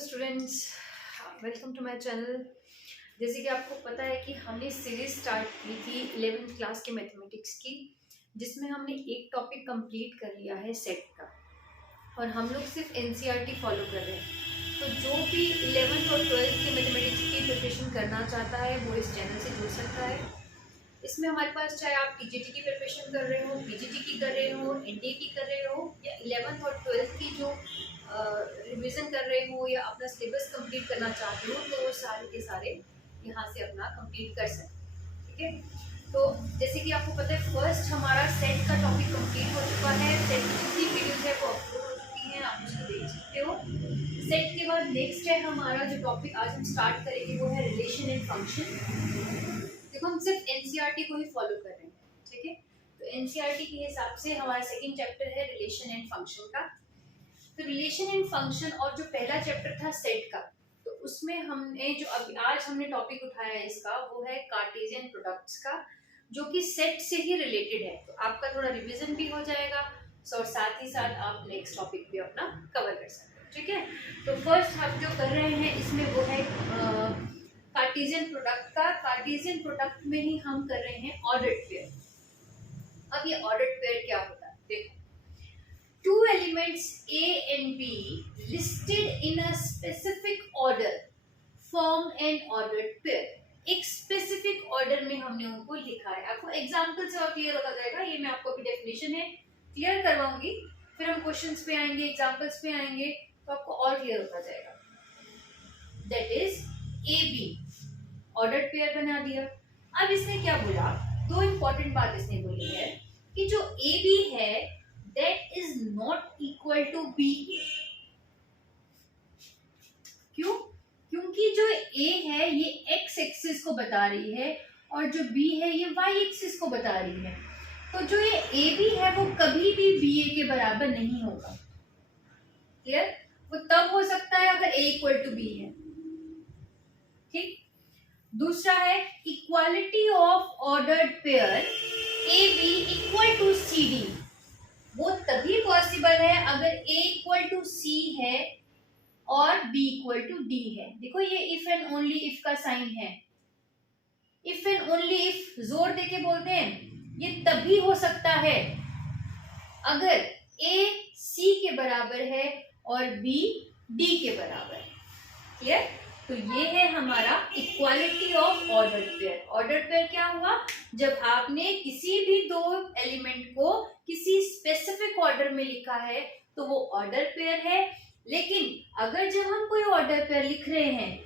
Students, welcome to my channel. जैसे कि आपको पता है कि हमने सीरीज स्टार्ट की थी 11th क्लास के मैथमेटिक्स की, जिसमें हमने एक टॉपिक कंप्लीट कर लिया है सेट का, और हम लोग सिर्फ एनसीईआरटी फॉलो कर रहे हैं। तो जो भी 11th और 12th के मैथमेटिक्स की प्रिपरेशन करना चाहता है वो इस चैनल से जुड़ सकता है। इसमें हमारे पास चाहे आप टीजीटी की प्रिपरेशन कर रहे हो, पीजीटी की कर रहे हो, एनडीए की कर रहे हो, या 11th और 12th की जो रिवीजन कर रहे हो या अपना सिलेबस कंप्लीट करना चाहते हो, तो वो सारे के सारे यहाँ से अपना कंप्लीट कर सकते हैं। ठीक है, तो जैसे कि आपको पता है फर्स्ट हमारा सेट का टॉपिक कंप्लीट हो चुका है। सेट की जितनी वीडियोज है वो अपलोड हो चुकी हैं, आप उसको देख सकते हो। सेट के बाद नेक्स्ट है हमारा जो टॉपिक आज हम स्टार्ट करेंगे वो है रिलेशन एंड फंक्शन। देखो, हम सिर्फ एनसीईआरटी को ही फॉलो कर रहे हैं। ठीक है, तो एनसीईआरटी के हिसाब से हमारा सेकंड चैप्टर है रिलेशन एंड फंक्शन का। तो रिलेशन एंड फंक्शन और जो पहला चैप्टर था सेट का, तो उसमें हमने जो अभी आज हमने टॉपिक उठाया है इसका, वो है कार्टेशियन प्रोडक्ट्स का, जो कि सेट से ही रिलेटेड है। तो आपका थोड़ा रिवीजन भी हो जाएगा और साथ ही साथ आप नेक्स्ट टॉपिक भी अपना कवर कर सकते हो। ठीक है, तो फर्स्ट हम जो कर रहे हैं इसमें वो है कार्टेशियन प्रोडक्ट का। कार्टेशियन प्रोडक्ट में ही हम कर रहे हैं ऑर्डर्ड पेयर। अब ये ऑर्डर्ड पेयर क्या होता है, देखो, two elements A and B listed in a specific order form an ordered pair। एक स्पेसिफिक ऑर्डर में हमने उनको लिखा है। आपको एग्जांपल से और क्लियर होता जाएगा। ये मैं आपको अभी डेफिनेशन है क्लियर करवाऊंगी, फिर हम क्वेश्चंस पे आएंगे, एग्जांपल्स पे आएंगे, तो आपको और क्लियर होता जाएगा। That is A be ordered pair बना दिया। अब इसने क्या बोला, दो इंपॉर्टेंट बात इसने बोली है कि जो ए बी है that is not equal to B। क्यों? क्योंकि जो A है ये x एक्सिस को बता रही है और जो B है ये y एक्सिस को बता रही है। तो जो ये AB है वो कभी भी BA के बराबर नहीं होगा। क्लियर? वो तब हो सकता है अगर A इक्वल टू B है। ठीक, दूसरा है equality of ordered pair AB equal to CD। वो तभी पॉसिबल है अगर A इक्वल टू C है और B इक्वल टू D है। देखो, ये इफ एंड ओनली इफ का साइन है। इफ एंड ओनली इफ जोर देके बोलते हैं, ये तभी हो सकता है अगर A C के बराबर है और B D के बराबर है। क्लियर? तो ये है हमारा equality of ordered pair. Ordered pair क्या हुआ, जब आपने किसी भी दो एलिमेंट को किसी स्पेसिफिक ऑर्डर में लिखा है तो वो ऑर्डर पेयर है। लेकिन अगर जब हम कोई ऑर्डर पेयर लिख रहे हैं,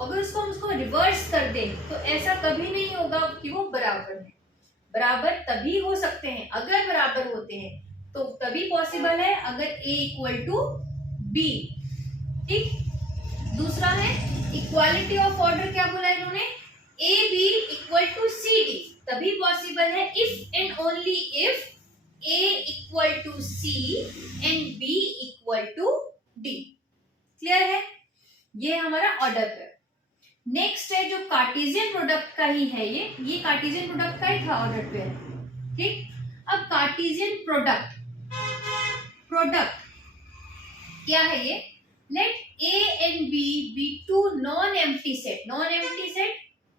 अगर उसको रिवर्स कर दें तो ऐसा कभी नहीं होगा कि वो बराबर है। बराबर तभी हो सकते हैं अगर बराबर होते हैं, तो तभी पॉसिबल है अगर A इक्वल टू B। ठीक, दूसरा है इक्वालिटी ऑफ ऑर्डर। क्या बोला इन्होंने, A B equal to C D, तभी पॉसिबल है if and only if A equal to C and B equal to D. Clear है? ये हमारा ऑर्डर पेयर। नेक्स्ट है जो कार्टेशियन प्रोडक्ट का ही है, ये कार्टेशियन प्रोडक्ट का ही था ऑर्डर पेयर। ठीक, अब कार्टेशियन प्रोडक्ट क्या है ये, let A and B be two non-empty set। non-empty set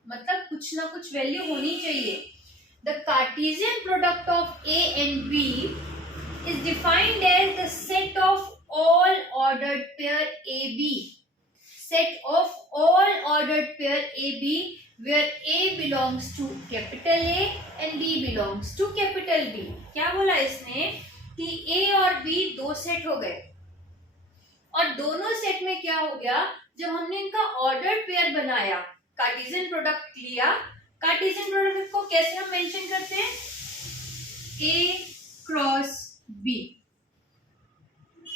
मतलब कुछ ना कुछ वैल्यू होनी चाहिए। The Cartesian product of A and B is defined as the set of all ordered pair AB। set of all ordered pair AB where A belongs to capital A and B belongs to capital B। क्या बोला इसने कि A और B दो set हो गए, और दोनों सेट में क्या हो गया, जब हमने इनका ऑर्डर पेयर बनाया, कार्टेशियन प्रोडक्ट लिया। कार्टेशियन प्रोडक्ट को कैसे हम मेंशन करते हैं, A क्रॉस B।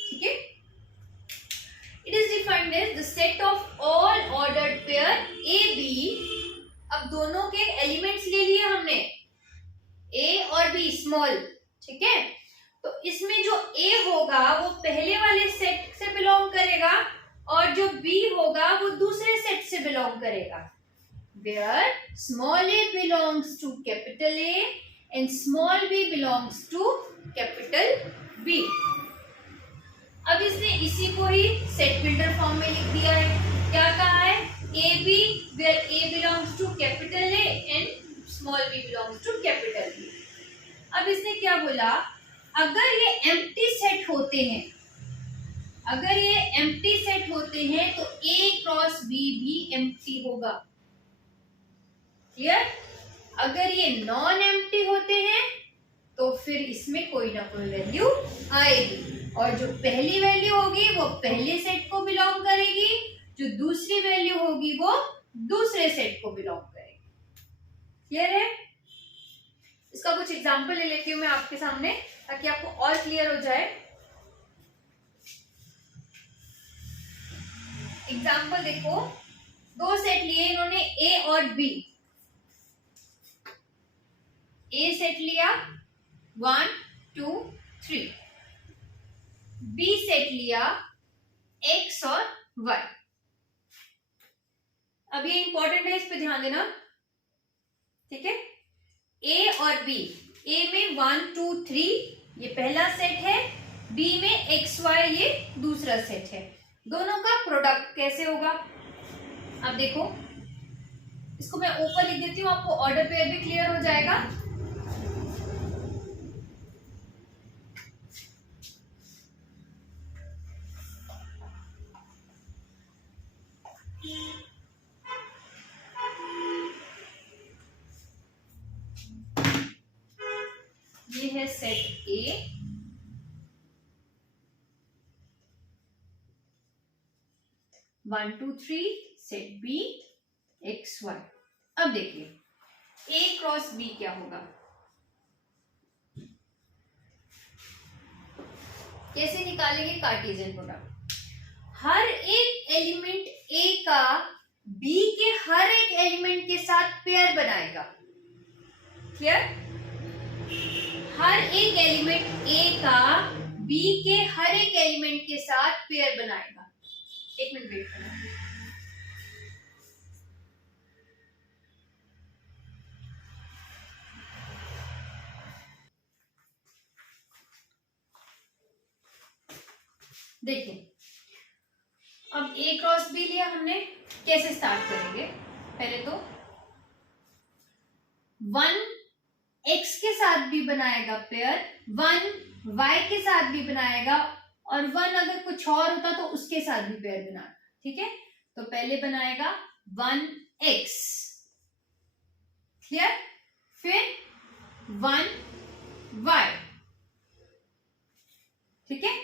ठीक है, it is defined as the set of all ordered pair A B। अब दोनों के एलिमेंट्स ले लिए हमने, A और B स्मॉल। ठीक है, तो इसमें जो A होगा वो पहले वाले सेट से बिलोंग करेगा और जो B होगा वो दूसरे सेट से बिलोंग करेगा। Where small a belongs to capital A and small b belongs to capital B। अब इसने इसी को ही सेट बिल्डर फॉर्म में लिख दिया है। क्या कहा है? A B where A belongs to capital A and small B belongs to capital B. अब इसने क्या बोला? अगर ये एम्प्टी सेट होते हैं, अगर ये एम्प्टी सेट होते हैं तो ए क्रॉस बी भी एम्प्टी होगा। क्लियर? अगर ये नॉन एम्प्टी होते हैं तो फिर इसमें कोई ना कोई वैल्यू आएगी, और जो पहली वैल्यू होगी वो पहले सेट को बिलोंग करेगी, जो दूसरी वैल्यू होगी वो दूसरे सेट को बिलोंग करेगी। क्लियर है? इसका कुछ एग्जांपल ले लेती हूँ मैं आपके सामने ताकि आपको और क्लियर हो जाए। एग्जाम्पल देखो, दो सेट लिए इन्होंने ए और बी। ए सेट लिया 1 2 3, बी सेट लिया x और y। अब ये इंपॉर्टेंट है, इस पे ध्यान देना। ठीक है, ए और बी, ए में 1 2 3 ये पहला सेट है, बी में x y ये दूसरा सेट है। दोनों का प्रोडक्ट कैसे होगा? अब देखो, इसको मैं ऊपर लिख देती हूँ, आपको ऑर्डर पेयर भी क्लियर हो जाएगा। ये है set A, one two three, set B X Y. अब देखिए ए क्रॉस बी क्या होगा, कैसे निकालेंगे कार्टेशियन प्रोडक्ट? हर एक एलिमेंट ए का बी के हर एक एलिमेंट के साथ पेयर बनाएगा। क्लियर? हर एक एलिमेंट ए का बी के हर एक एलिमेंट के साथ पेयर बनाएगा। एक मिनट वेट करना। देखिए, अब ए क्रॉस बी लिया हमने, कैसे स्टार्ट करेंगे? पहले तो 1 x के साथ भी बनाएगा पेयर, 1 y के साथ भी बनाएगा, और 1 अगर कुछ और होता तो उसके साथ भी पेयर बनाना। ठीक है, तो पहले बनाएगा 1x, क्लियर? फिर 1y, ठीक है?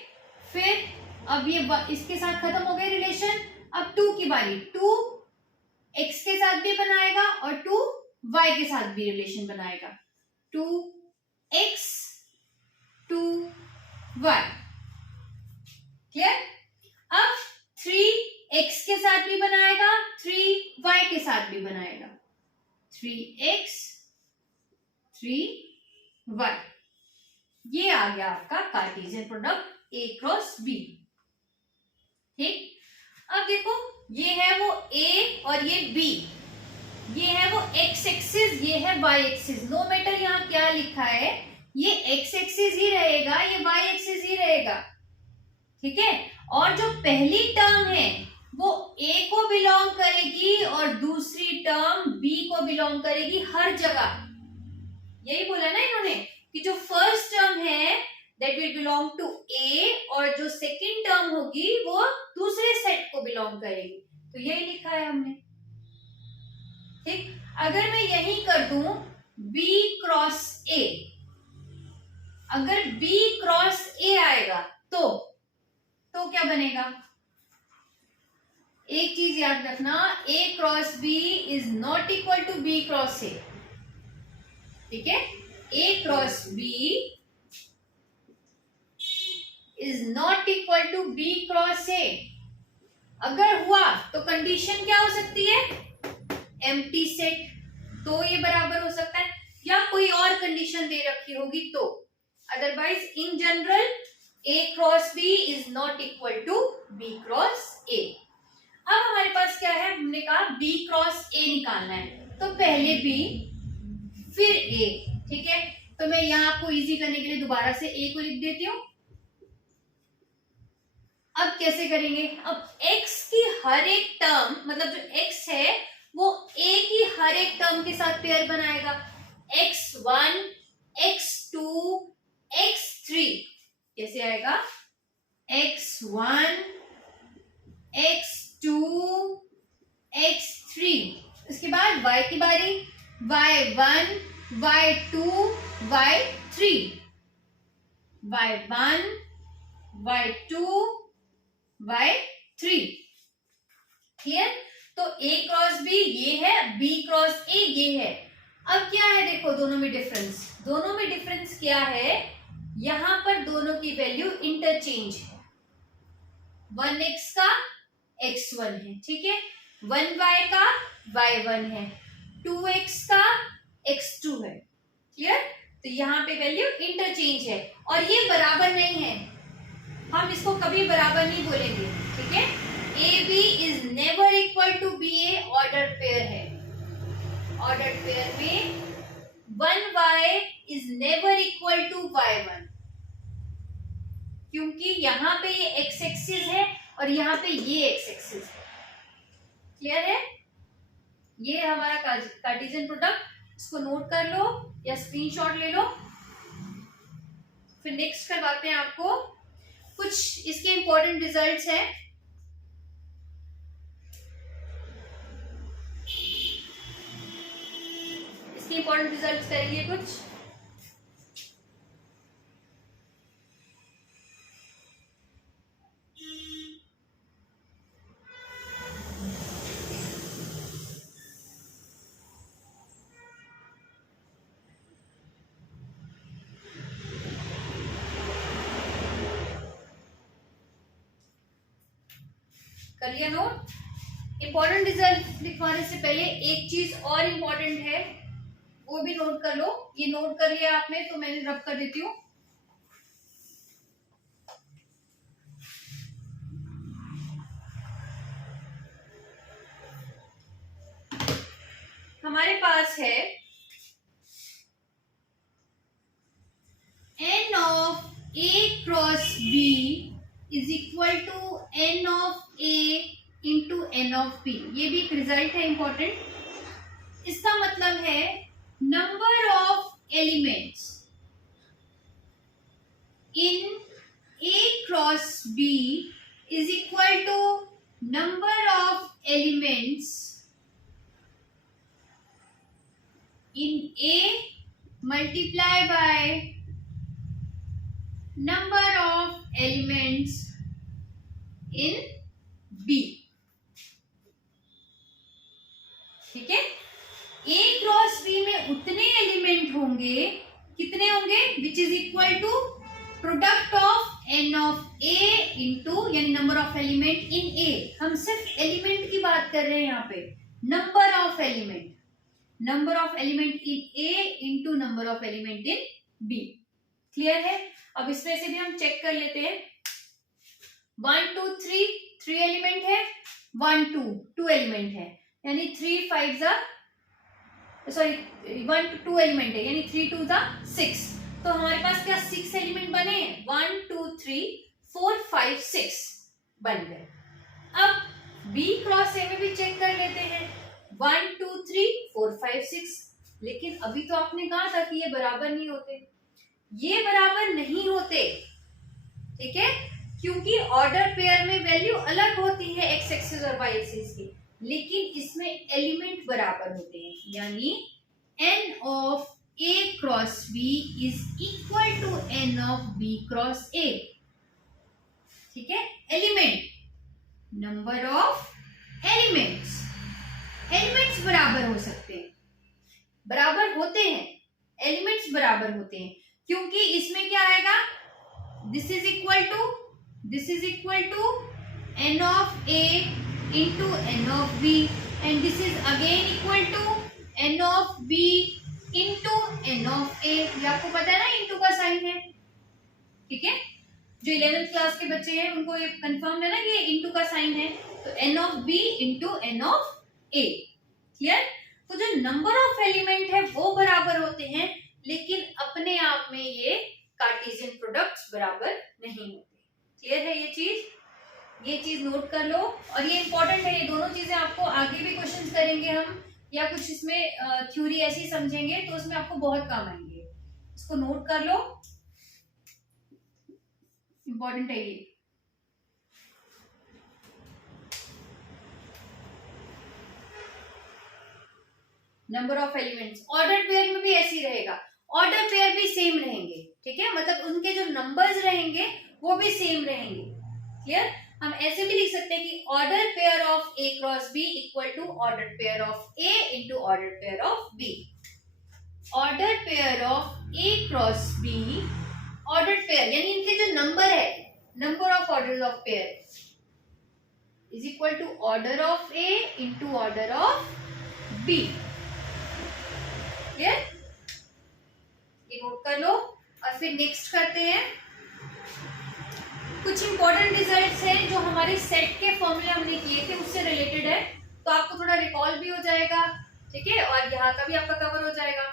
फिर अब ये इसके साथ खत्म हो गए रिलेशन। अब 2 की बारी, 2 x के साथ भी बनाएगा और 2 y के साथ भी रिलेशन बनाएगा। 2x 2y, clear? अब 3x के साथ भी बनाएगा, 3y के साथ भी बनाएगा, 3x 3y। ये आ गया आपका Cartesian product A cross B. ठीक, अब देखो, ये है वो a और ये b, ये है वो x एक्सिस, ये है y एक्सिस। नो मैटर यहाँ क्या लिखा है, ये x एक्सिस ही रहेगा, ये y एक्सिस ही रहेगा। ठीक है, और जो पहली टर्म है वो a को बिलोंग करेगी और दूसरी टर्म b को बिलोंग करेगी हर जगह। यही बोला ना इन्होंने कि जो फर्स्ट टर्म है that will belong to A, और जो सेकेंड टर्म होगी वो दूसरे सेट को बिलोंग करेगी। तो यही लिखा है हमने। ठीक, अगर मैं यही कर दूं B क्रॉस A, अगर B क्रॉस A आएगा तो क्या बनेगा? एक चीज याद रखना, A cross B is not equal to B cross A। ठीक है, A cross B is not equal to B cross A. अगर हुआ तो कंडीशन क्या हो सकती है? एम्प्टी सेट, तो ये बराबर हो सकता है, या कोई और कंडीशन दे रखी होगी तो। Otherwise in general A cross B is not equal to B cross A. अब हमारे पास क्या है? हमने कहा बी क्रॉस ए निकालना है, तो पहले बी फिर ए। ठीक है, तो मैं यहाँ आपको इजी करने के लिए दोबारा से ए को लिख देती हूँ। अब कैसे करेंगे, अब x की हर एक टर्म, मतलब जो x है वो a की हर एक टर्म के साथ पेयर बनाएगा, x1 x2 x3, कैसे आएगा, x1 x2 x3। उसके बाद y की बारी, y1 y2 y3, y1 y2 y3, clear. तो a क्रॉस b ये है, b क्रॉस a ये है। अब क्या है, देखो दोनों में डिफरेंस, दोनों में डिफरेंस क्या है, यहां पर दोनों की वैल्यू इंटरचेंज है, 1x का x1 है, ठीक है, 1y का y1 है, 2x का x2 है, क्लियर। तो यहाँ पे वैल्यू इंटरचेंज है और ये बराबर नहीं है, हम इसको कभी बराबर नहीं बोलेंगे, ठीक है। A B is never equal to B A, order pair है, ऑर्डर पेयर में 1y is never equal to y1, क्योंकि यहाँ पे ये x एक्सिस है और यहाँ पे ये x एक्सिस है, क्लियर है। ये है हमारा कार्टेशियन प्रोडक्ट, इसको नोट कर लो या स्क्रीनशॉट ले लो। फिर नेक्स्ट करवाते हैं आपको कुछ इसके इंपॉर्टेंट रिजल्ट्स हैं। इसके इंपॉर्टेंट रिजल्ट्स करेंगे कुछ। कर लिया नोट। इंपॉर्टेंट रिजल्ट लिखवाने से पहले एक चीज और इंपॉर्टेंट है, वो भी नोट कर लो। ये नोट कर लिया आपने तो मैंने रब कर देती हूँ। हमारे पास है n of a cross b is equal to n of a into n of b। ये भी एक रिजल्ट है इंपॉर्टेंट। इसका मतलब है number of elements in a cross b is equal to number of elements in A multiply by number of elements in B, ठीक है। A cross B में उतने एलिमेंट होंगे, कितने होंगे, which is equal to product of n of A into यानी number of element in A। हम सिर्फ एलिमेंट की बात कर रहे हैं यहाँ पे, number of element, number of element in A into number of element in B, clear है। अब इसमें से भी हम चेक कर लेते हैं। 1 2 3 3 एलिमेंट है, 1 2 2 एलिमेंट है, यानी 3 5 जा सॉरी 1 2 एलिमेंट है, यानी 3 2 जा 6। तो हमारे पास क्या 6 एलिमेंट बने हैं, 1 2 3 4 5 6 बन गए। अब B क्रॉस A में भी चेक कर लेते हैं, 1 2 3 4 5 6। लेकिन अभी तो आपने कहा था कि ये बराबर नहीं होते, ये बराबर नहीं होते, ठीक है, क्योंकि ऑर्डर पेयर में वैल्यू अलग होती है x एक्सिस और y एक्सिस की, लेकिन इसमें एलिमेंट बराबर होते हैं, यानी n of a cross b is equal to n of b cross a, ठीक है। Element, number of elements, elements बराबर हो सकते हैं, बराबर होते हैं, एलिमेंट्स बराबर होते हैं, क्योंकि इसमें क्या आएगा, this is equal to n of a into n of b and this is again equal to n of b into n of a। ये आपको पता है ना, इंटू का साइन है, ठीक है। जो 11th क्लास के बच्चे हैं उनको ये कंफर्म है ना कि ये इंटू का साइन है, तो n of b into n of a, clear. तो जो नंबर ऑफ एलिमेंट है वो बराबर होते हैं, लेकिन अपने आप में ये कार्टेशियन प्रोडक्ट्स बराबर नहीं होते, क्लियर है ये चीज। ये चीज नोट कर लो, और ये इंपॉर्टेंट है, ये दोनों चीजें आपको आगे भी क्वेश्चन करेंगे हम, या कुछ इसमें थ्योरी ऐसी समझेंगे तो उसमें आपको बहुत काम आएंगे। इसको नोट कर लो, इंपॉर्टेंट है ये। Number of elements order pair में भी ऐसे ही रहेगा, ऑर्डर पेयर भी सेम रहेंगे, ठीक है, मतलब उनके जो नंबर्स रहेंगे वो भी सेम रहेंगे। क्लियर? हम ऐसे भी लिख सकते हैं कि order pair of A cross B equal to order pair of A into order pair of B. Order pair of A cross B, order pair यानी इनके जो नंबर है, number of order of pair is equal to order of A into order of B. Clear? ये note कर लो, और फिर next करते हैं। कुछ इंपॉर्टेंट रिजल्ट्स हैं जो हमारे सेट के फॉर्मूले हमने किए थे उससे रिलेटेड है, तो आपको थोड़ा रिकॉल भी हो जाएगा, ठीक है, और यहाँ का भी आपका कवर हो जाएगा।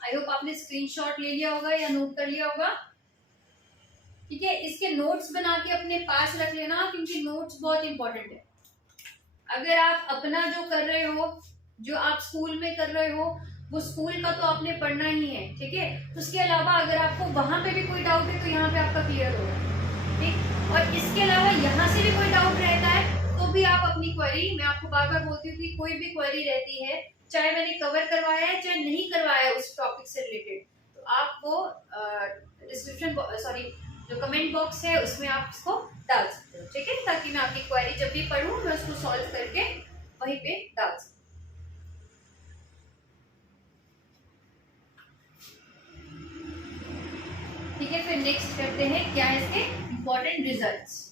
आई होप आपने स्क्रीनशॉट ले लिया होगा या नोट कर लिया होगा, ठीक है। इसके नोट्स बना के अपने पास रख लेना, क्योंकि नोट्स बहुत इंपॉर्टेंट है। अगर आप अपना जो कर रहे हो, जो आप स्कूल में कर रहे हो, वो स्कूल का तो आपने पढ़ना ही है, ठीक है। उसके अलावा अगर आपको वहां पे भी कोई डाउट है तो यहाँ पे आपका क्लियर होगा, ठीक। और इसके अलावा यहाँ से भी कोई डाउट रहता है तो भी आप अपनी क्वेरी, मैं आपको बार बार बोलती हूँ कि कोई भी क्वेरी रहती है, चाहे मैंने कवर करवाया है चाहे नहीं करवाया है उस टॉपिक से रिलेटेड, तो आप वो डिस्क्रिप्शन सॉरी जो कमेंट बॉक्स है उसमें आप इसको डाल सकते हो, ठीक है, ताकि मैं आपकी क्वेरी जब भी पढ़ूं मैं उसको सॉल्व करके वहीं पे डाल सकूं। ठीक है, फिर नेक्स्ट करते हैं क्या है इसके इंपॉर्टेंट रिजल्ट्स।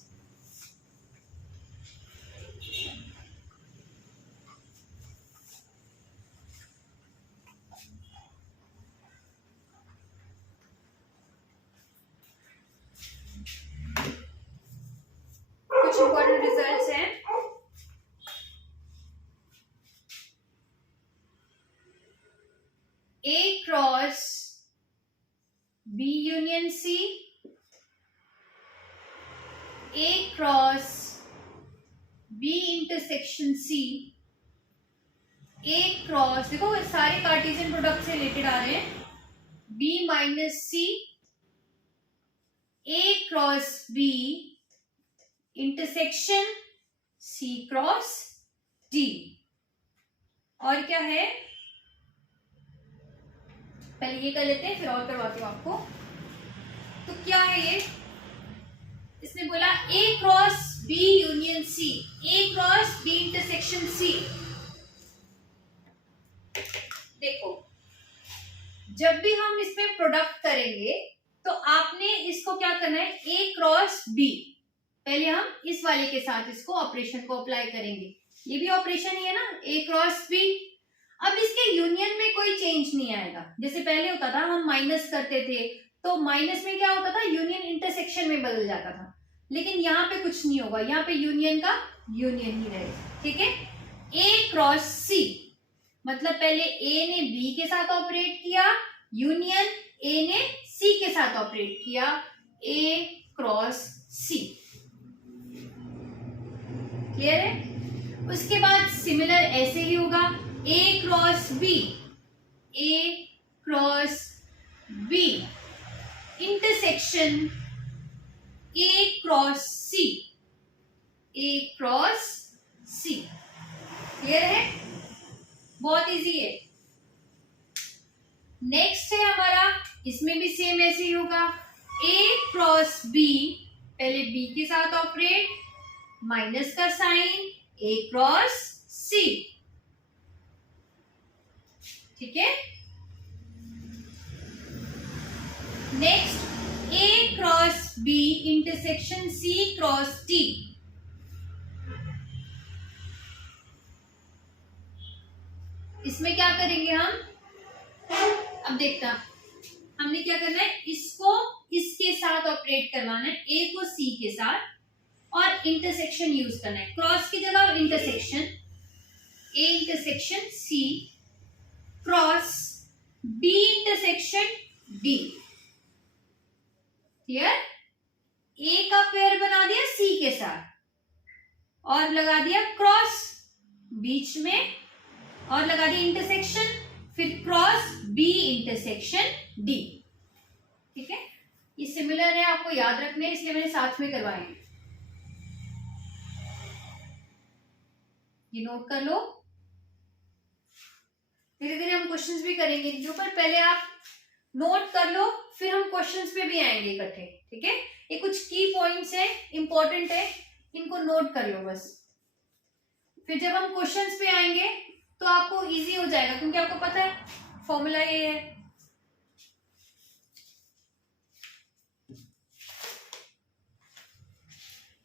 कुछ इंपॉर्टेंट रिजल्ट्स हैं। A cross B union C, A cross B intersection C, A cross, देखो सारे कार्टेशियन प्रोडक्ट से रिलेटेड आ रहे हैं, B minus C, A cross B intersection C cross D। और क्या है, पहले ये कर लेते हैं फिर और करवाती हूँ आपको। तो क्या है ये, इसने बोला A cross B union C, A cross B intersection C। देखो जब भी हम इसमें प्रोडक्ट करेंगे तो आपने इसको क्या करना है, A क्रॉस B, पहले हम इस वाले के साथ इसको ऑपरेशन को अप्लाई करेंगे, ये भी ऑपरेशन ही है ना, A क्रॉस B। अब इसके यूनियन में कोई चेंज नहीं आएगा, जैसे पहले होता था हम माइनस करते थे तो माइनस में क्या होता था, यूनियन इंटरसेक्शन में बदल जाता था, लेकिन यहाँ पे कुछ नहीं होगा, यहाँ पे यूनियन का यूनियन ही रहेगा, ठीक है। A क्रॉस C मतलब पहले A ने B के साथ ऑपरेट किया, यूनियन A ने C के साथ ऑपरेट किया, A क्रॉस C। क्लियर है? उसके बाद सिमिलर ऐसे ही होगा, A cross B, A cross B intersection A cross C, A cross C। Clear है? बहुत इजी है। नेक्स्ट है हमारा, इसमें भी सेम ऐसे ही होगा, A क्रॉस B, पहले B के साथ ऑपरेट, माइनस का साइन, A क्रॉस C, ठीक है। Next A cross B intersection C cross D। इसमें क्या करेंगे हम, अब देखता हमने क्या करना है, इसको इसके साथ ऑपरेट करवाना है, A को C के साथ और इंटरसेक्शन यूज करना है। क्रॉस की जगह intersection, A intersection C cross B intersection D. Clear? A का पेयर बना दिया सी के साथ और लगा दिया क्रॉस बीच में और लगा दिया इंटरसेक्शन, फिर क्रॉस बी इंटरसेक्शन डी। ठीक है, ये सिमिलर है, आपको याद रखने हैं, इसलिए मैंने साथ में करवाए हैं। ये नोट कर लो। धीरे धीरे हम क्वेश्चंस भी करेंगे इनके ऊपर, पहले आप नोट कर लो, फिर हम क्वेश्चंस पे भी आएंगे इकट्ठे। ठीक है, ये कुछ की पॉइंट्स है, इंपॉर्टेंट है, इनको नोट कर लो बस। फिर जब हम क्वेश्चंस पे आएंगे तो आपको इजी हो जाएगा, क्योंकि आपको पता है फॉर्मूला ये है।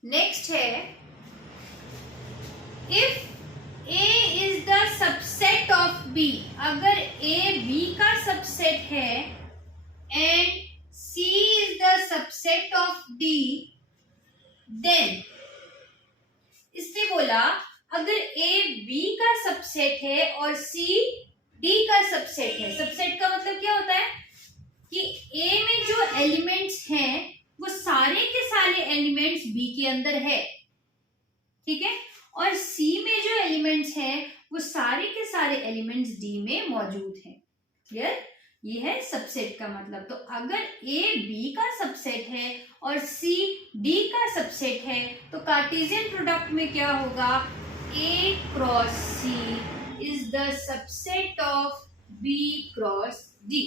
नेक्स्ट है, if A is the subset of B, अगर A B का सबसेट है and C is the subset of D, then इसने बोला अगर A B का सबसेट है और C D का सबसेट है। सबसेट का मतलब क्या होता है कि A में जो एलिमेंट्स हैं वो सारे के सारे एलिमेंट्स B के अंदर है। ठीक है, और C में जो एलिमेंट्स हैं वो सारे के सारे एलिमेंट्स D में मौजूद हैं। क्लियर? ये है सबसेट का मतलब। तो अगर A B का सबसेट है और C D का सबसेट है तो कार्टेशियन प्रोडक्ट में क्या होगा, A cross C is the subset of B cross D।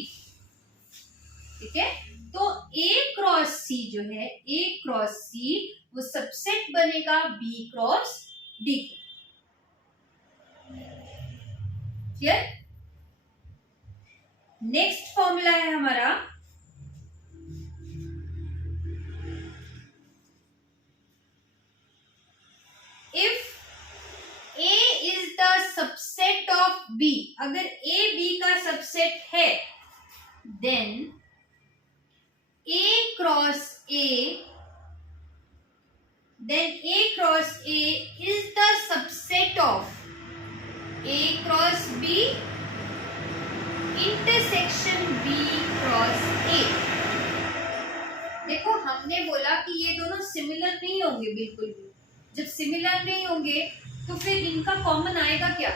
ठीक है, तो A क्रॉस C जो है, A क्रॉस C वो सबसेट बनेगा B cross D। Clear? Next formula है हमारा, if A is the subset of B, अगर A B का सबसेट है then A cross A, then A cross A is the subset of A cross B intersection B cross A। देखो हमने बोला कि ये दोनों सिमिलर नहीं होंगे बिल्कुल भी। जब सिमिलर नहीं होंगे तो फिर इनका कॉमन आएगा क्या?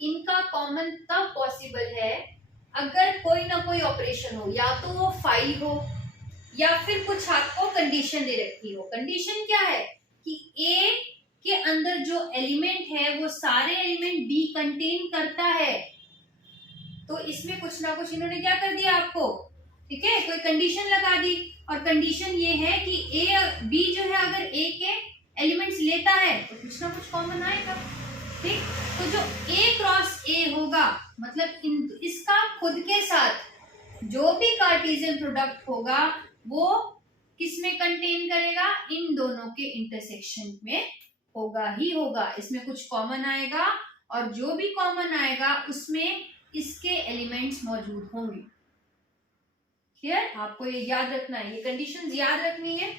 इनका कॉमन तब पॉसिबल है अगर कोई ना कोई ऑपरेशन हो, या तो वो फाइव हो या फिर कुछ आपको कंडीशन दे रखी हो। कंडीशन क्या है कि A के अंदर जो एलिमेंट है वो सारे एलिमेंट B कंटेन करता है। तो इसमें कुछ ना कुछ इन्होंने क्या कर दिया आपको, ठीक है, कोई कंडीशन लगा दी। और कंडीशन ये है कि A B जो है अगर A के एलिमेंट्स लेता है तो कुछ ना कुछ कॉमन आएगा। ठीक, तो जो A क्रॉस A होगा मतलब इसका खुद के साथ जो भी कार्टेशियन प्रोडक्ट होगा वो किसमें कंटेन करेगा, इन दोनों के इंटरसेक्शन में होगा ही होगा। इसमें कुछ कॉमन आएगा और जो भी कॉमन आएगा उसमें इसके एलिमेंट्स मौजूद होंगे। क्लियर? आपको ये याद रखना है, ये कंडीशंस याद रखनी है।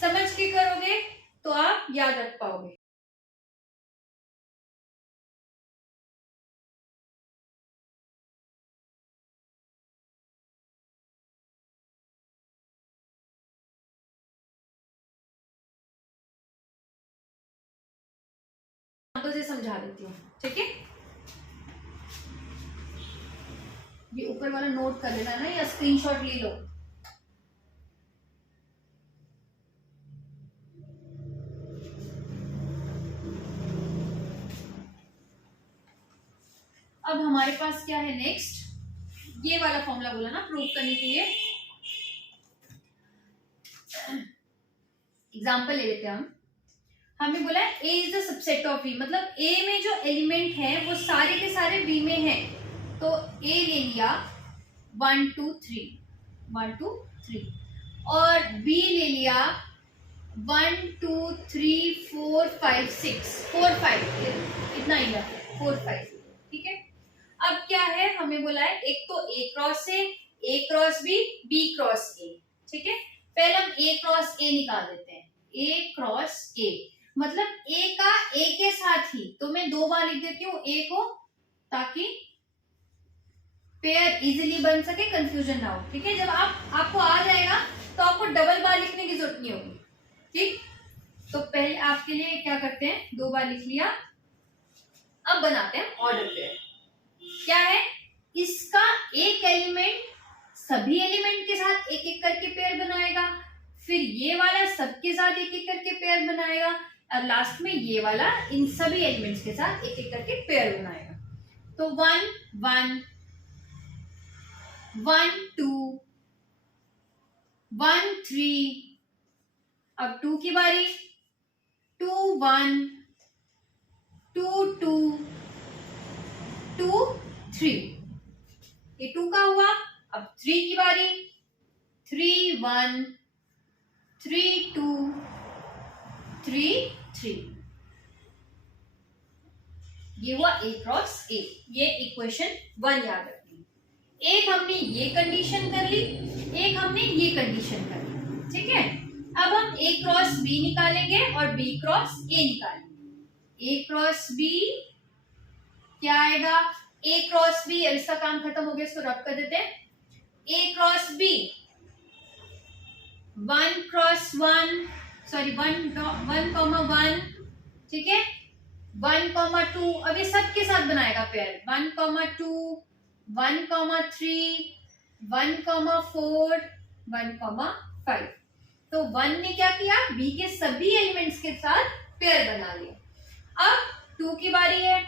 समझ के करोगे तो आप याद रख पाओगे। से समझा देती हूँ, ठीक है। ये ऊपर वाला नोट कर लेना ना, या स्क्रीनशॉट ले लो। अब हमारे पास क्या है नेक्स्ट, ये वाला फॉर्मूला बोला ना प्रूव करने के लिए। एग्जांपल ले लेते हैं हम। हमें बोला है A is the subset of B, मतलब A में जो एलिमेंट है वो सारे के सारे B में है। तो A ले लिया 1 2 3 1 2 3 और B ले लिया 1 2 3 4 5 6 4 5, इतना ही है 4 5। ठीक है, अब क्या है, हमें बोला है एक तो A cross A cross B B cross A। ठीक है, पहले हम ए क्रॉस ए निकाल देते हैं, ए क्रॉस ए मतलब ए का ए के साथ ही, तो मैं 2 बार लिख देती हूँ ए को ताकि पेयर इजीली बन सके, कंफ्यूजन ना हो। ठीक है, जब आपको आ जाएगा तो आपको डबल बार लिखने की जरूरत नहीं होगी। ठीक, तो पहले आपके लिए क्या करते हैं, 2 बार लिख लिया। अब बनाते हैं ऑर्डर पेयर। क्या है, इसका एक एलिमेंट सभी एलिमेंट के साथ एक एक करके पेयर बनाएगा, फिर ये वाला सबके साथ एक एक करके पेयर बनाएगा, और लास्ट में ये वाला इन सभी एलिमेंट्स के साथ एक एक करके पेयर बनाएगा। तो 1 1 1 2 1 3, अब 2 की बारी, 2 1 2 2 2 3, ये 2 का हुआ। अब 3 की बारी, 3 1 3 2 3 3, ये हुआ ए क्रॉस ए। ये इक्वेशन 1 याद रखनी। एक हमने ये कंडीशन कर ली, एक हमने ये कंडीशन कर ली। ठीक है, अब हम ए क्रॉस बी निकालेंगे और बी क्रॉस ए निकालेंगे। ए क्रॉस बी क्या आएगा, ए क्रॉस बी, अब इसका काम खत्म हो गया, इसको रब कर देते हैं। ए क्रॉस बी 1 क्रॉस 1, सॉरी 1,1, ठीक है, 1,2, अब ये सब के साथ बनाएगा पेयर, 1,2 1,3 1,4 1,5। तो 1 ने क्या किया, बी के सभी एलिमेंट्स के साथ पेयर बना लिया। अब 2 की बारी है,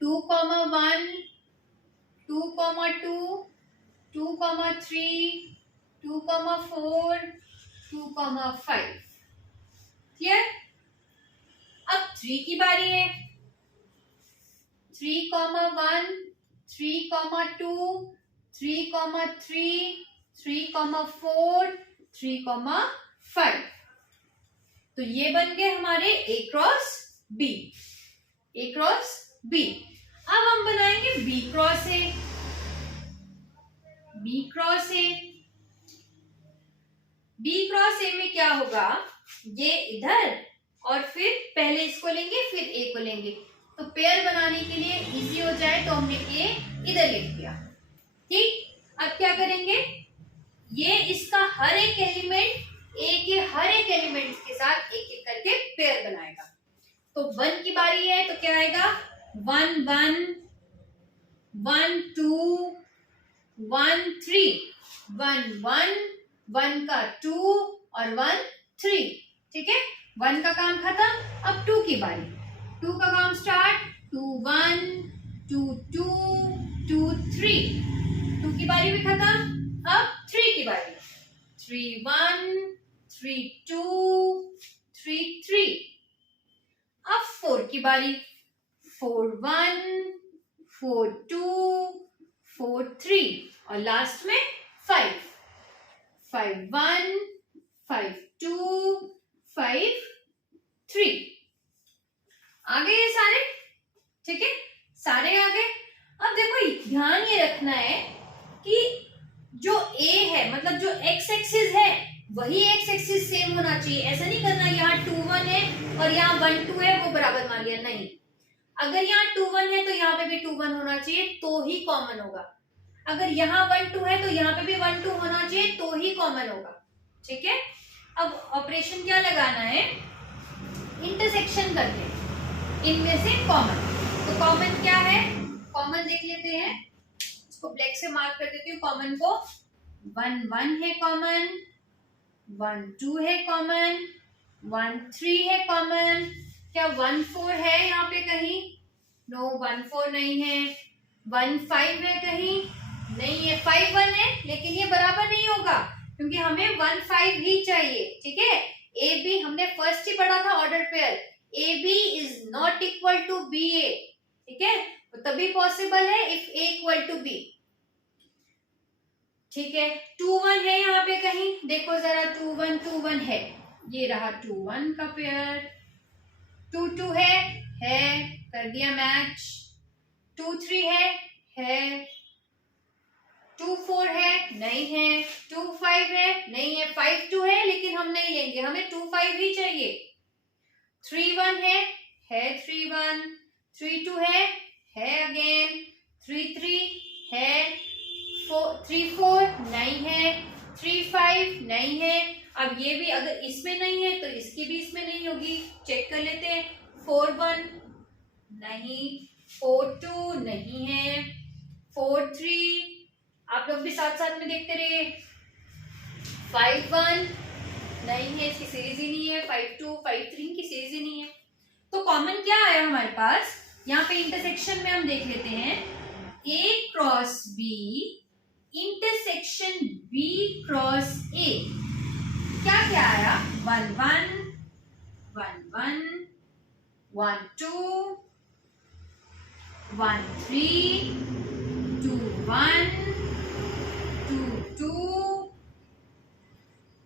2,1 2,2 2,3 2,4 2,5। क्लियर। अब 3 की बारी है, 3,1 3,2 3,3 3,4 3,5। तो ये बन गए हमारे A cross B, A cross B. अब हम बनाएंगे B cross A, B cross A. B cross A में क्या होगा, ये इधर और फिर पहले इसको लेंगे फिर ए को लेंगे, तो पेयर बनाने के लिए इजी हो जाए तो हमने ए इधर लिख दिया। ठीक, अब क्या करेंगे, ये इसका हर एक एलिमेंट ए के हर एक एलिमेंट के साथ एक एक करके पेयर बनाएगा। तो 1 की बारी है, तो क्या आएगा, 1 1 1 2 1 3, 1 1 1 का 2 और 1 3। ठीक है, 1 का काम खत्म। अब 2 की बारी, 2 का काम स्टार्ट, 2 1 2 2 2 3, 2 की बारी भी खत्म। अब 3 की बारी, 3 1 3 2 3 3। अब 4 की बारी, 4 1 4 2 4 3, और लास्ट में 5 5 1 5 2 5 3। आ गए ये सारे। ठीक है, सारे आ गए। अब देखो ध्यान ये रखना है कि जो ए है, मतलब जो एक्स एक्सिस है वही एक्स एक्सिस सेम होना चाहिए। ऐसा नहीं करना यहाँ 2 1 है और यहाँ 1 2 है वो बराबर मान लिया, नहीं। अगर यहाँ 2 1 है तो यहाँ पे भी 2 1 होना चाहिए, तो ही कॉमन होगा। अगर यहाँ 1 2 है तो यहाँ पे भी 1 2 होना चाहिए, तो ही कॉमन होगा। ठीक है, अब ऑपरेशन क्या लगाना है, इंटरसेक्शन करके इनमें से कॉमन। तो कॉमन क्या है, कॉमन देख लेते हैं, इसको ब्लैक से मार्क कर देती हूँ। कॉमन को 1 1 है कॉमन, 1 2 है कॉमन, 1 3 है कॉमन। क्या 1 4 है यहाँ पे कहीं, नो 1 4 नहीं है। 1 5 है कहीं, नहीं है। 5 1 है, लेकिन ये बराबर नहीं होगा क्योंकि हमें 1 5 ही चाहिए। ठीक है, ए बी हमने फर्स्ट ही पढ़ा था order pair, A B is not equal to B A. ठीक है, तो तभी पॉसिबल है if A equal to B. ठीक है, 2 1 है यहाँ पे कहीं, देखो जरा 2 1 है, ये रहा 2 1 का पेयर। 2 2 है, कर दिया मैच। 2 3 है, 2 4 है, नहीं है। 2 5 है, नहीं है, 5 2 है लेकिन हम नहीं लेंगे, हमें 2 5 ही चाहिए। 3 1 है 3 1, 3 2 है अगेन, 3 3 है, 3 4 नहीं है, 3 5 नहीं है। अब ये भी अगर इसमें नहीं है तो इसकी भी इसमें नहीं होगी, चेक कर लेते हैं। 4 1 नहीं, 4 2 नहीं है, 4 3, आप लोग भी साथ साथ में देखते रहिए। 5 1 नहीं है, इसकी सीरीज ही नहीं है। 5 2 5 3 की सीरीज ही नहीं है। तो कॉमन क्या आया हमारे पास, यहाँ पे इंटरसेक्शन में हम देख लेते हैं, A cross B intersection B cross A, क्या क्या आया, 1 1 1 1 1 2 1 3 2 1 2 2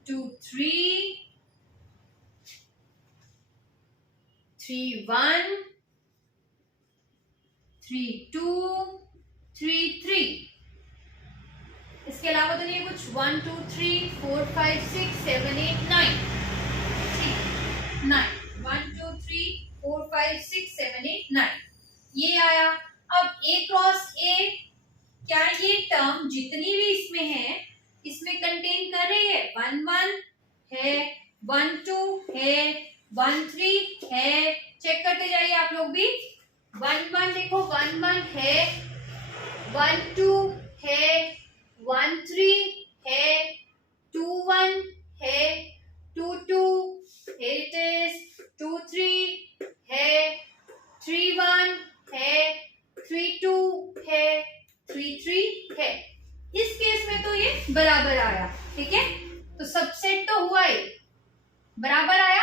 2 3 3 1 3 2 3 3। इसके अलावा तो नहीं कुछ, 1 2 3 4 5 6 7 8 9 9 1 2 3 4 5 6 7 8 9 ये आया। अब A क्रॉस A, क्या ये टर्म जितनी भी इसमें है इसमें कंटेन कर रही है, 1 1 है, 1 2 है, 1 3 है, चेक करते जाइए आप लोग भी। 1 1 देखो, 1 1 है, 1 2 है, 1 3 है, 2 1 है, 2 2 it is, 2 3 है, 3 1 है, 3 2 है, 3 3 है। इस केस में तो ये बराबर आया, ठीक है, तो सबसेट तो हुआ ही, बराबर आया,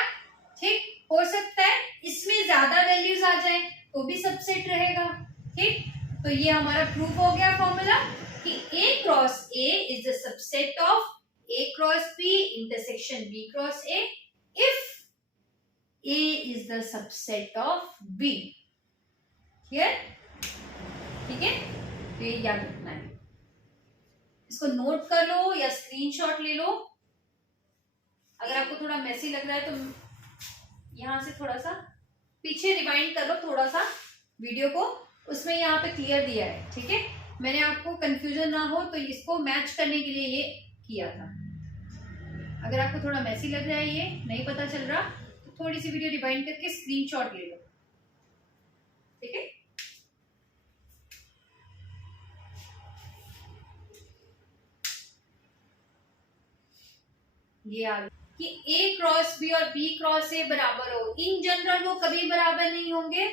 ठीक। हो सकता है इसमें ज्यादा वैल्यूज आ जाए तो भी सबसेट रहेगा, ठीक। तो ये हमारा प्रूफ हो गया फॉर्मूला कि A cross A is the subset of A cross B intersection B cross A if A is the subset of B। Clear, ठीक है, तो ये याद रखना है, इसको नोट कर लो या स्क्रीनशॉट ले लो। अगर आपको थोड़ा मैसी लग रहा है तो यहाँ से थोड़ा सा पीछे रिवाइंड कर लो थोड़ा सा वीडियो को, उसमें यहाँ पे क्लियर दिया है, ठीक है। मैंने आपको कंफ्यूजन ना हो तो इसको मैच करने के लिए ये किया था। अगर आपको थोड़ा मैसी लग रहा है, ये नहीं पता चल रहा, तो थोड़ी सी वीडियो रिवाइंड करके स्क्रीनशॉट ले लो, ठीक है। ये आ कि A क्रॉस B और B क्रॉस A बराबर हो, इन जनरल वो कभी बराबर नहीं होंगे,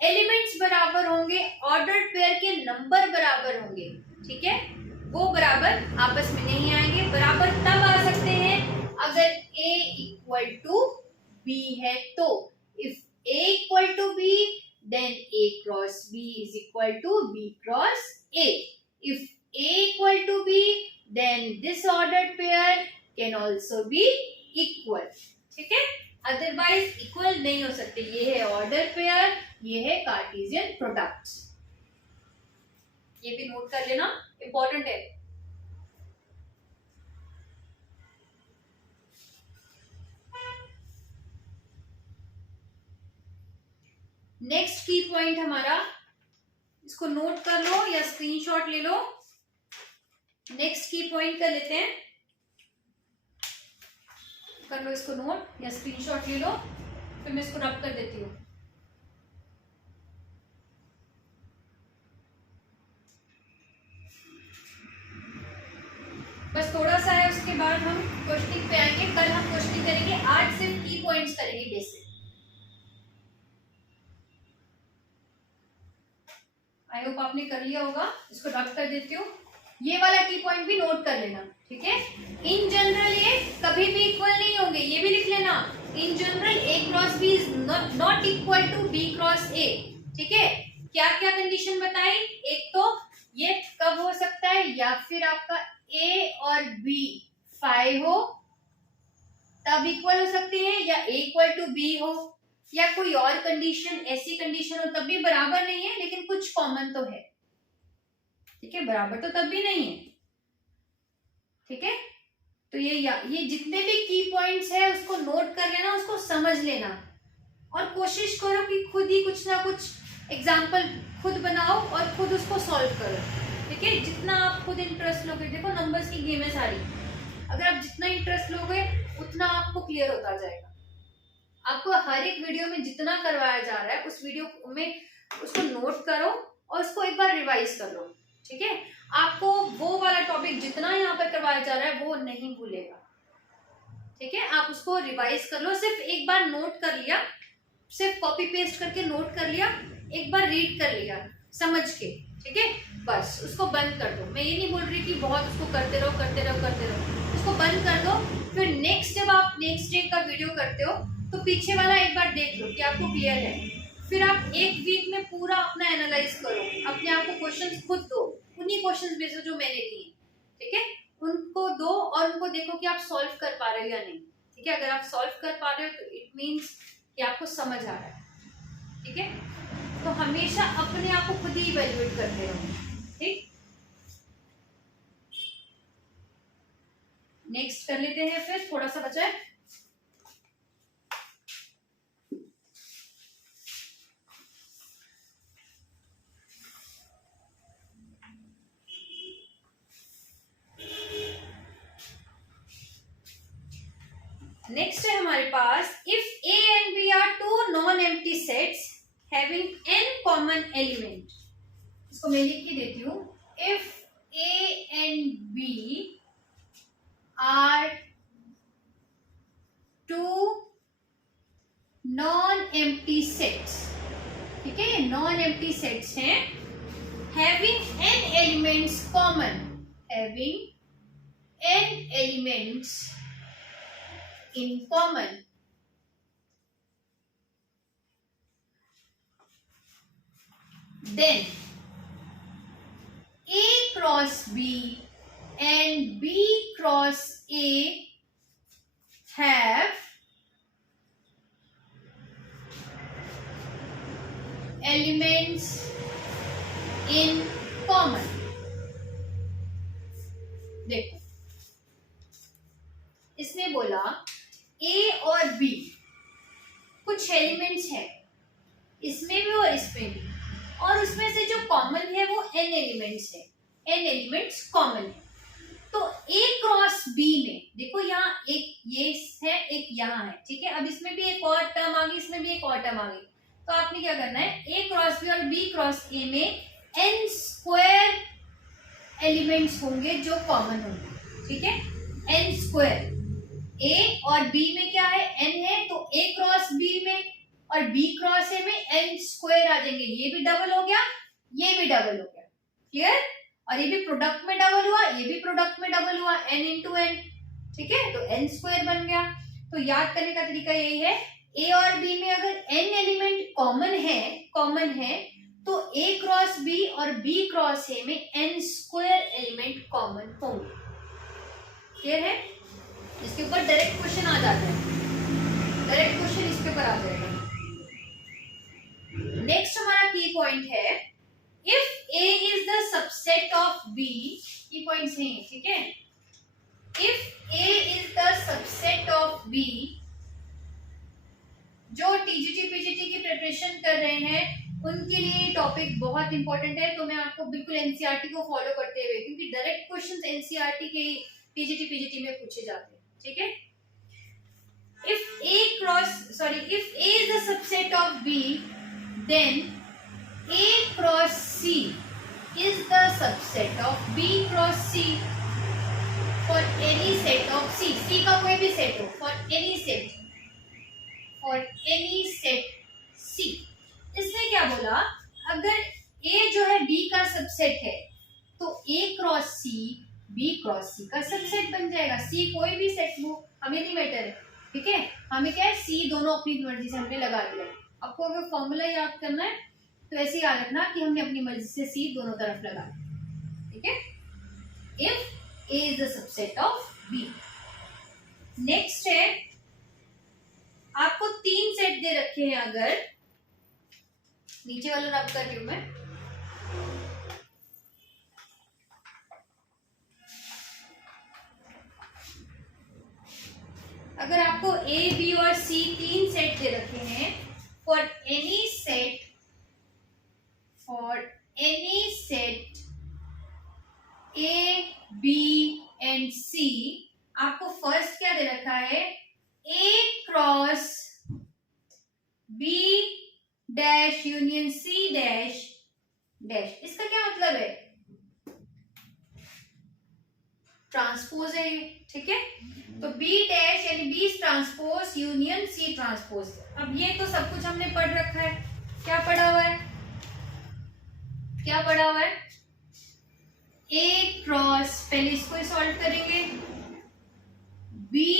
एलिमेंट्स बराबर होंगे, ऑर्डर्ड पेयर के नंबर बराबर होंगे, ठीक है, वो बराबर आपस में नहीं आएंगे। बराबर तब आ सकते हैं अगर A इक्वल टू B है तो, if A equal to B then A cross B is equal to B cross A। if A equal to B then this ordered pair can also be equal, ठीक है, otherwise equal नहीं हो सकते। ये है order pair, ये है Cartesian product, ये भी नोट कर लेना, इंपॉर्टेंट है। नेक्स्ट की पॉइंट हमारा, इसको नोट कर लो या स्क्रीनशॉट ले लो। नेक्स्ट की पॉइंट कर लेते हैं, कर लो इसको नोट या स्क्रीनशॉट ले लो, फिर मैं इसको रब कर देती हूँ। बस थोड़ा सा है, उसके बाद हम क्वेश्चनिंग पे आएंगे। कल हम क्वेश्चनिंग करेंगे, आज सिर्फ की पॉइंट्स करेंगे बेसिक। आई होप आपने कर लिया होगा, इसको रब कर देती हूँ। ये वाला की पॉइंट भी नोट कर लेना, ठीक है। इन जनरल ये कभी भी इक्वल नहीं होंगे, ये भी लिख लेना। In general A cross B is not equal to B cross A, ठीक है। क्या क्या कंडीशन बताई, एक तो ये कब हो सकता है, या फिर आपका A और B 5 हो तब इक्वल हो सकते हैं, या A इक्वल टू B हो, या कोई और कंडीशन, ऐसी कंडीशन हो तब भी बराबर नहीं है, लेकिन कुछ कॉमन तो है, ठीक है। बराबर तो तब भी नहीं है, ठीक है। तो ये जितने भी की पॉइंट्स है उसको नोट कर लेना, उसको समझ लेना और कोशिश करो कि खुद ही कुछ ना कुछ एग्जाम्पल खुद बनाओ और खुद उसको सॉल्व करो। ठीक है, जितना आप खुद इंटरेस्ट लोगे, देखो नंबर्स की गेम है सारी, अगर आप जितना इंटरेस्ट लोगे उतना आपको क्लियर होता जाएगा। आपको हर एक वीडियो में जितना करवाया जा रहा है उस वीडियो में उसको नोट करो और उसको एक बार रिवाइज कर लो। ठीक है, आपको वो वाला टॉपिक जितना यहाँ पर करवाया जा रहा है वो नहीं भूलेगा। ठीक है, आप उसको रिवाइज कर लो, सिर्फ एक बार नोट कर लिया, सिर्फ कॉपी पेस्ट करके नोट कर लिया, एक बार रीड कर लिया समझ के। ठीक है, बस उसको बंद कर दो। मैं ये नहीं बोल रही कि बहुत उसको करते रहो करते रहो करते रहो, उसको बंद कर दो। फिर नेक्स्ट जब आप नेक्स्ट डे का वीडियो करते हो तो पीछे वाला एक बार देख लो कि आपको क्लियर है। फिर आप एक वीक में पूरा अपना एनालाइज करो, अपने आप को क्वेश्चंस खुद दो, उन्हीं क्वेश्चंस बेस्ड जो मैंने दिए। ठीक है, उनको दो और उनको देखो कि आप सॉल्व कर पा रहे हो या नहीं। ठीक है, अगर आप सॉल्व कर पा रहे हो तो इट मीन्स कि आपको समझ आ रहा है। ठीक है, तो हमेशा अपने आप को खुद ही इवैल्यूएट करते रहो। ठीक, नेक्स्ट कर लेते हैं, फिर थोड़ा सा बचा है। नेक्स्ट है हमारे पास, if A and B are two non empty sets having an common element. इसको मैं लिख के देती हूँ, if A and B are two non empty sets, ठीक है, ये नॉन एम्प्टी सेट्स हैं, having an elements common, having an elements in common, then A cross B and B cross A have elements in common। देखो इसने बोला A और B कुछ elements हैं, इसमें भी और इसमें भी, और उसमें से जो कॉमन है वो n एलिमेंट्स है, n एलिमेंट्स कॉमन है। तो A क्रॉस B में देखो यहाँ एक ये है एक यहाँ है। ठीक है, अब इसमें भी एक और टर्म आ गई, इसमें भी एक और टर्म आ गई, तो आपने क्या करना है, A क्रॉस B और B क्रॉस A में n स्क्वायर एलिमेंट्स होंगे जो कॉमन होंगे। ठीक है, n स्क्वायर, A और B में क्या है, n है, तो A क्रॉस B में और B क्रॉस A में n स्क्वायर आ जाएंगे। ये भी डबल हो गया, ये भी डबल हो गया, क्लियर, और ये भी प्रोडक्ट में डबल हुआ, ये भी प्रोडक्ट में डबल हुआ, n इंटू n। ठीक है, तो n स्क्वायर बन गया। तो याद करने का तरीका यही है, A और B में अगर n एलिमेंट कॉमन है तो A क्रॉस B और B क्रॉस A में n स्क्वायर एलिमेंट कॉमन होंगे। क्लियर है, इसके ऊपर डायरेक्ट क्वेश्चन आ जाता है, डायरेक्ट क्वेश्चन इसके ऊपर आ जाएगा। नेक्स्ट हमारा की पॉइंट है, if A is the subset of B, की पॉइंट्स हैं, ठीक है, if A is the subset of B, जो टीजीटी पीजीटी की प्रिपरेशन कर रहे हैं उनके लिए टॉपिक बहुत इंपॉर्टेंट है। तो मैं आपको बिल्कुल एनसीईआरटी को फॉलो करते हुए, क्योंकि डायरेक्ट क्वेश्चंस एनसीईआरटी के टीजीटी पीजीटी में पूछे जाते हैं। ठीक है, if A is the subset of B, then A cross C is the subset of B cross C for any set of C, C का कोई भी सेट हो, for any set C। इसने क्या बोला, अगर A जो है B का सबसेट है तो A cross C B cross C का सबसेट बन जाएगा। C कोई भी सेट हो, हमें नहीं मैटर है। ठीक है, हमें क्या है, C दोनों अपनी मर्जी से हमने लगा दिया। आपको अगर फॉर्मूला याद करना है तो ऐसे याद रखना कि हमने अपनी मर्जी से C दोनों तरफ लगा दिया। ठीक है, if A is the subset of B। Next है, आपको 3 सेट दे रखे हैं, अगर नीचे वाला रब कर रही हूं मैं, अगर आपको ए बी और सी तीन सेट दे रखे हैं, for any set A B and C, आपको फर्स्ट क्या दे रखा है, A cross B dash union C dash dash. इसका क्या मतलब है, ट्रांसपोज है, ठीक है। तो बी डैश यानी B transpose union C transpose. अब ये तो सब कुछ हमने पढ़ रखा है। क्या पढ़ा हुआ है, क्या पढ़ा हुआ है, ए क्रॉस, पहले इसको सॉल्व करेंगे, बी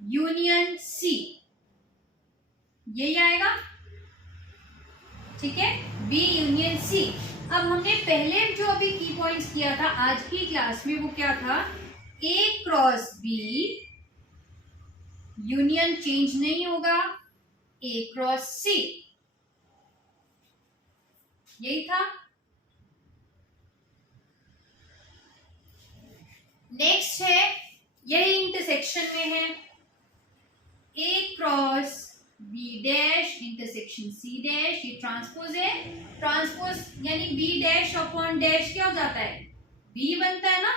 यूनियन सी, यही आएगा, ठीक है, बी यूनियन सी। अब हमने पहले जो अभी की पॉइंट्स किया था आज की क्लास में, वो क्या था, ए क्रॉस बी यूनियन चेंज नहीं होगा, ए क्रॉस सी, यही था। नेक्स्ट है, यही इंटरसेक्शन में है, A cross B dash intersection C dash, ये ट्रांसपोज है। ट्रांसपोज यानी बी डैश अपॉन डैश क्या हो जाता है, बी बनता है ना,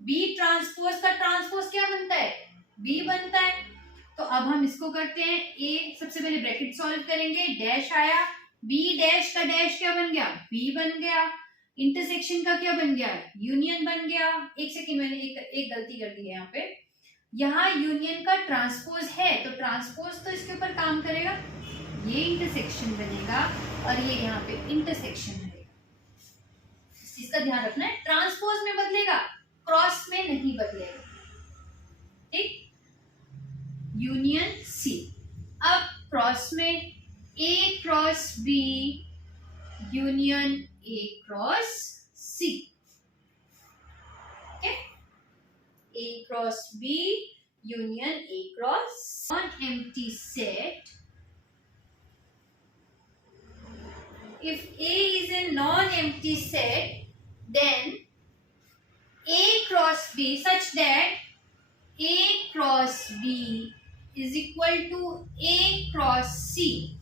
बी ट्रांसपोज का ट्रांसपोज क्या बनता है, बी बनता है। तो अब हम इसको करते हैं, ए सबसे पहले ब्रैकेट सॉल्व करेंगे, डैश आया, बी डैश का डैश क्या बन गया, बी बन गया, इंटरसेक्शन का क्या बन गया, यूनियन बन गया। एक सेकेंड, मैंने एक गलती कर दी है यहाँ पे, यहाँ यूनियन का ट्रांसपोज है तो ट्रांसपोज तो इसके ऊपर काम करेगा, ये इंटरसेक्शन बनेगा और ये यहाँ पे इंटरसेक्शन रहेगा। इस चीज का ध्यान रखना है, ट्रांसपोज में बदलेगा, क्रॉस में नहीं बदलेगा, ठीक। यूनियन सी, अब क्रॉस में A cross B union A cross C, ठीक है, A cross B union A cross non-empty set. If A is a non-empty set, then A cross B such that A cross B is equal to A cross C.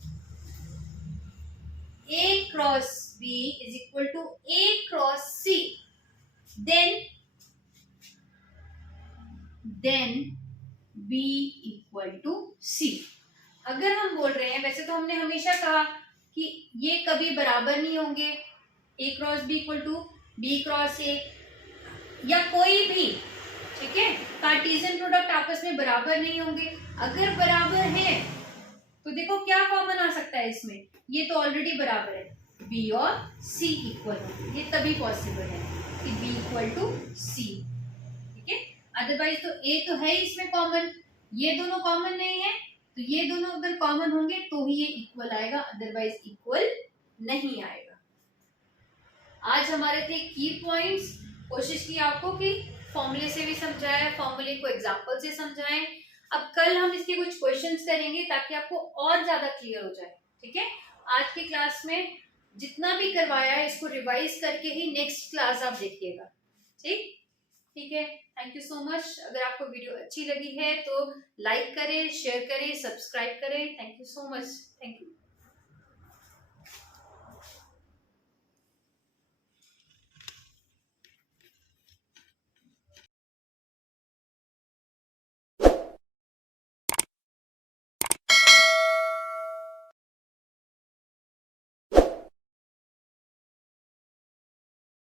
A cross B is equal to A cross C. Then B equal to C। अगर हम बोल रहे हैं, वैसे तो हमने हमेशा कहा कि ये कभी बराबर नहीं होंगे, A cross B equal to B cross A या कोई भी, ठीक है, कार्टेशियन प्रोडक्ट आपस में बराबर नहीं होंगे। अगर बराबर है तो देखो क्या कॉमन आ सकता है इसमें, ये तो ऑलरेडी बराबर है, B और C इक्वल होंगे, ये तभी पॉसिबल है कि B इक्वल टू C, ठीक है। अदरवाइज तो ए तो है इसमें कॉमन, ये दोनों कॉमन नहीं है, तो ये दोनों अगर कॉमन होंगे तो ही ये इक्वल आएगा, अदरवाइज इक्वल नहीं आएगा। आज हमारे थे की पॉइंट्स, कोशिश की आपको कि फॉर्मूले से भी समझाया, फॉर्मूले को एग्जांपल से समझाएं। अब कल हम इसके कुछ क्वेश्चंस करेंगे ताकि आपको और ज्यादा क्लियर हो जाए, ठीक है। आज की क्लास में जितना भी करवाया है इसको रिवाइज करके ही नेक्स्ट क्लास आप देखिएगा, ठीक है। Thank you so much. अगर आपको वीडियो अच्छी लगी है तो लाइक करें, शेयर करें, सब्सक्राइब करें। Thank you so much, thank you.